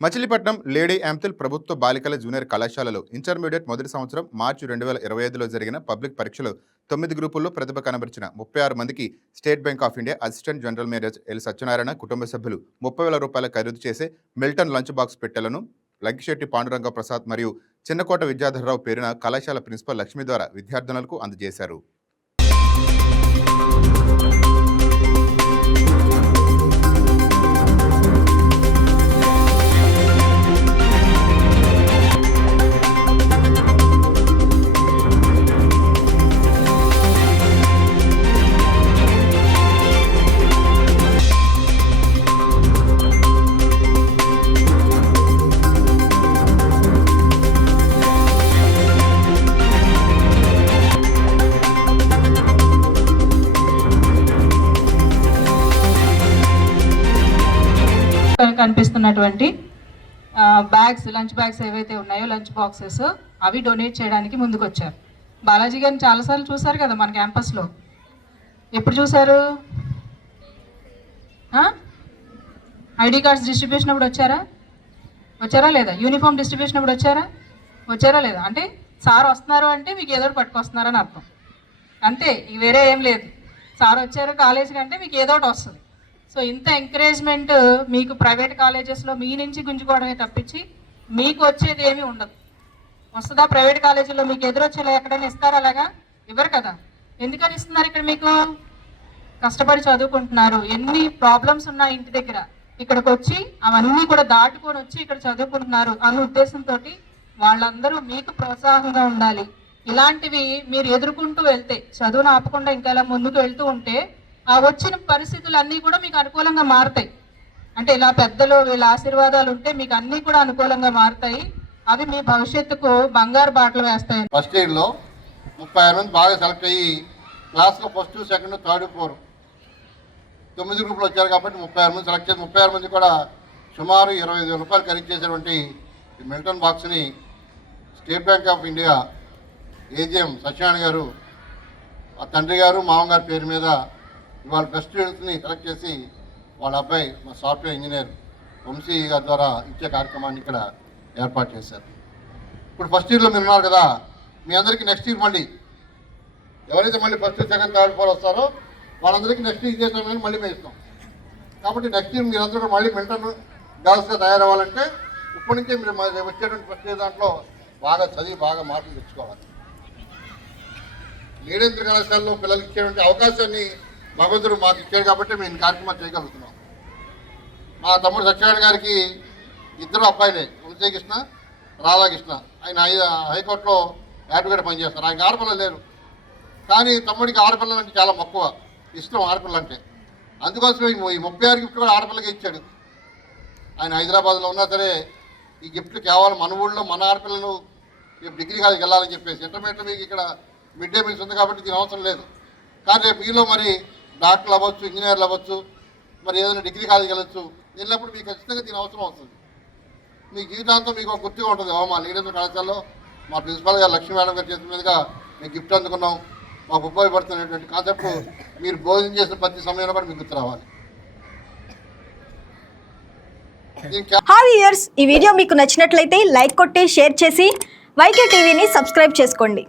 Machilipatnam lady యాంథిల్ ప్రభుత్వ బాలికల junior కళాశాలలో ఇంటర్మీడియట్ మొదటి సంవత్సరం మార్చి రెండు వేల ఇరవై ఐదులో జరిగిన పబ్లిక్ పరీక్షలో తొమ్మిది గ్రూపుల్లో ప్రతిభ కనబరిచిన ముప్పై ఆరు మందికి State Bank of India assistant general manager L Satyanarayana కుటుంబ సభ్యులు ముప్పై వేల రూపాయల ఖరీదు చేసే మిల్టన్ లంచ్ బాక్స్ పెట్టెలను లంకిశెట్టి పాండురంగ ప్రసాద్ మరియు చిన్నకోట విద్యాధరరావు పేరున కళాశాల ప్రిన్సిపల్ లక్ష్మి ద్వారా విద్యార్థినులకు అందజేశారు. కనిపిస్తున్నటువంటి బ్యాగ్స్ లంచ్ బ్యాగ్స్ ఏవైతే ఉన్నాయో లంచ్ బాక్సెస్ అవి డొనేట్ చేయడానికి ముందుకొచ్చారు. బాలాజీ గారిని చాలాసార్లు చూశారు కదా మన క్యాంపస్లో. ఎప్పుడు చూశారు? ఐడి కార్డ్స్ డిస్ట్రిబ్యూషన్ అప్పుడు వచ్చారా? వచ్చారా లేదా? యూనిఫామ్ డిస్ట్రిబ్యూషన్ అప్పుడు వచ్చారా? వచ్చారా లేదా? అంటే సార్ వస్తున్నారు అంటే మీకు ఏదో పట్టుకొస్తున్నారని అర్థం. అంతే ఇక వేరే ఏం లేదు. సార్ వచ్చారు కాలేజీకి అంటే మీకు ఏదో ఒకటి వస్తుంది. సో ఇంత ఎంకరేజ్మెంట్ మీకు ప్రైవేట్ కాలేజెస్లో మీ నుంచి గుంజుకోవడమే తప్పించి మీకు వచ్చేది ఏమీ ఉండదు. వస్తుందా ప్రైవేట్ కాలేజీలో మీకు ఎదురొచ్చేలా ఎక్కడైనా ఇస్తారా అలాగా? ఇవ్వరు కదా. ఎందుకని ఇస్తున్నారు ఇక్కడ మీకు? కష్టపడి చదువుకుంటున్నారు. ఎన్ని ప్రాబ్లమ్స్ ఉన్నాయి ఇంటి దగ్గర. ఇక్కడికి వచ్చి అవన్నీ కూడా దాటుకొని వచ్చి ఇక్కడ చదువుకుంటున్నారు అన్న ఉద్దేశంతో వాళ్ళందరూ మీకు ప్రోత్సాహంగా ఉండాలి. ఇలాంటివి మీరు ఎదుర్కొంటూ వెళ్తే చదువును ఆపకుండా ఇంకా ఇలా ముందుకు వెళ్తూ ఉంటే ఆ వచ్చిన పరిస్థితులు అన్నీ కూడా మీకు అనుకూలంగా మారుతాయి. అంటే ఇలా పెద్దలు వీళ్ళ ఆశీర్వాదాలు ఉంటే మీకు అన్నీ కూడా అనుకూలంగా మారుతాయి. అవి మీ భవిష్యత్తుకు బంగారు బాటలు వేస్తాయి. ఫస్ట్ ఇయర్లో ముప్పై ఆరు మంది బాగా సెలెక్ట్ అయ్యి క్లాస్లో ఫస్ట్ సెకండ్ థర్డ్ ఫోర్ తొమ్మిది గ్రూపులు వచ్చారు కాబట్టి ముప్పై ఆరు మంది సెలెక్ట్ చేసి ముప్పై ఆరు మంది కూడా సుమారు ఇరవై ఐదు వేల రూపాయలు ఖరీదు చేసినటువంటి మిల్టన్ బాక్స్ని State Bank of India AGM Satyanarayana garu ఆ తండ్రి గారు మామగారి పేరు మీద ఇవాళ బెస్ట్ స్టూడెంట్స్ని సెలెక్ట్ చేసి వాళ్ళ అబ్బాయి మా సాఫ్ట్వేర్ ఇంజనీర్ వంశీ గారి ద్వారా ఇచ్చే కార్యక్రమాన్ని ఇక్కడ ఏర్పాటు చేశారు. ఇప్పుడు ఫస్ట్ ఇయర్లో మీరు ఉన్నారు కదా మీ అందరికీ నెక్స్ట్ ఇయర్ మళ్ళీ ఎవరైతే మళ్ళీ ఫస్ట్ సెకండ్ థర్డ్ ఫోర్ వస్తారో వాళ్ళందరికీ నెక్స్ట్ ఇయర్ ఇదే సమయాన్ని మళ్ళీ మేము ఇస్తాం కాబట్టి నెక్స్ట్ ఇయర్ మీరందరూ కూడా మళ్ళీ మిల్టన్ గర్ల్స్గా తయారవ్వాలంటే ఇప్పటి నుంచే మీరు రేపు వచ్చేటువంటి ఫస్ట్ ఇయర్ దాంట్లో బాగా చదివి బాగా మార్కులు తెచ్చుకోవాలి. మీడియం కళాశాలలో పిల్లలకి ఇచ్చేటువంటి అవకాశాన్ని భగవంతుడు మాకు ఇచ్చాడు కాబట్టి మేము ఈ కార్యక్రమం చేయగలుగుతున్నాం. మా తమ్ముడు సత్యనారాయణ గారికి ఇద్దరు అబ్బాయిలే ఉదయకృష్ణ రాధాకృష్ణ. ఆయన హైకోర్టులో అడ్వకేట్ పనిచేస్తారు. ఆయన ఆడపిల్లలు లేరు. కానీ తమ్ముడికి ఆడపిల్లలు అంటే చాలా మక్కువ. ఇష్టం ఆడపిల్ల అంటే. అందుకోసమే ఈ- ముప్పై ఆరు గిఫ్ట్ కూడా ఆడపిల్లకి ఇచ్చాడు. ఆయన హైదరాబాద్లో ఉన్నా సరే ఈ గిఫ్ట్ కేవలం మన ఊళ్ళో మన ఆడపిల్లలు రేపు డిగ్రీ కాలేజీకి వెళ్ళాలని చెప్పేసి ఇంటర్మీడియట్ మీకు ఇక్కడ మిడ్ డే మీల్స్ ఉంది కాబట్టి దీని అవసరం లేదు. కానీ రేపు మీలో మరి డాక్టర్లు అవ్వచ్చు ఇంజనీర్లు అవ్వచ్చు మరి ఏదైనా డిగ్రీ కాలేజీకి వెళ్ళొచ్చు. వెళ్ళినప్పుడు మీకు ఖచ్చితంగా దీని అవసరం వస్తుంది. మీ జీవితాంతం మీకు ఒక గుర్తుగా ఉంటుంది. మా లీడర్ కళాశాలలో మా ప్రిన్సిపాల్ గారు లక్ష్మీ మేడం గారి చేతుల మీదుగా మేము గిఫ్ట్ అందుకున్నాం. మాకు ఉపయోగపడుతున్నటువంటి కాన్సెప్ట్ మీరు భోజనం చేసిన ప్రతి సమయంలో కూడా మీకు గుర్తు రావాలి. హాయ్ ఇయర్స్ ఈ వీడియో మీకు నచ్చినట్లయితే లైక్ కొట్టి షేర్ చేసి వైకే టీవీని సబ్స్క్రైబ్ చేసుకోండి.